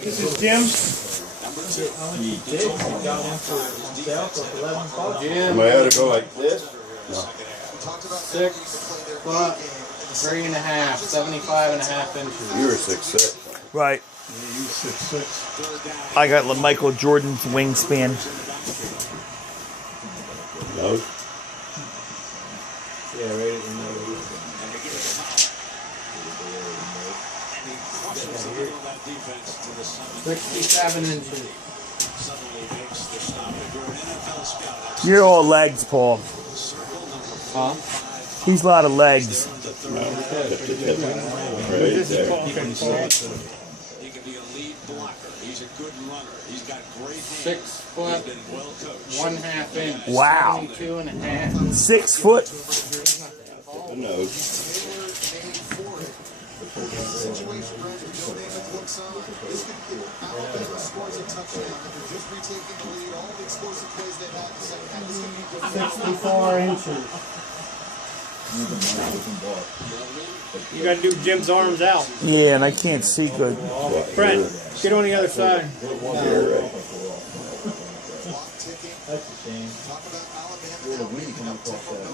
This is Jim. Am I ought to go like this? No. 6 foot 3.5, 75.5 inches. You were 6'6". Right. Yeah, you 6'6". I got Michael Jordan's wingspan. No. Yeah, right at the nose. 67 inches. You're all legs, Paul. Huh? He's a lot of legs. No. Right This is there. Paul. Okay, Paul. He can be a lead blocker. He's a good runner. He's got great 6 foot He's been well coached. 1/2 inch. Wow. 72.5. 6 foot. The nose. Situation, Brandon, no name it looks this could be Alabama scores a touchdown after just retaking the lead. All the explosive plays they had in the second half. This could be 64 inches. You got to do Jim's arms out. Yeah, and I can't see good. Brent, get on the other side.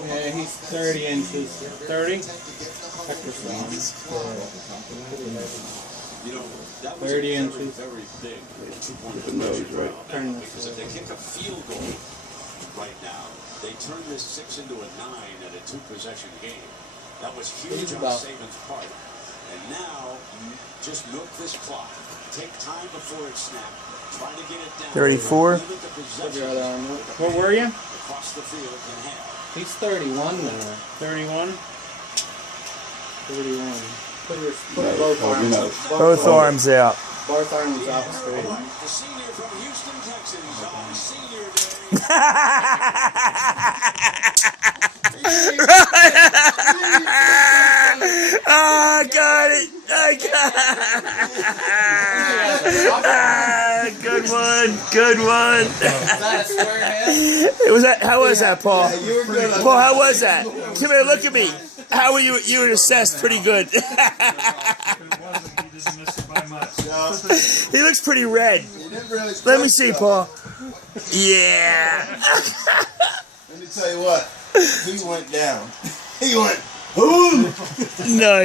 Yeah, he's 30 inches. 30. You know, that was 30 inches. very big two-point The nose, right? Turn this because if they kick a field goal right now, they turn this 6 into a 9 at a 2-possession game. That was huge on Saban's part. And now, just milk this clock. Take time before it snaps. Try to get it down. 34. Limit the possession What were you? across the field in half. He's 31 now. 31. 31. Put Nose. both Hold your arms. nose. Both arms out. Both arms out straight. The senior from Houston, Texas on senior day. I got it. Good one. Good one. It was that. How was that, Paul? Paul, how was that? Come here, look at me. How were you? You were assessed pretty good. He looks pretty red. Let me see, Paul. Yeah. Let me tell you what, he went down. He went, boom! Nice.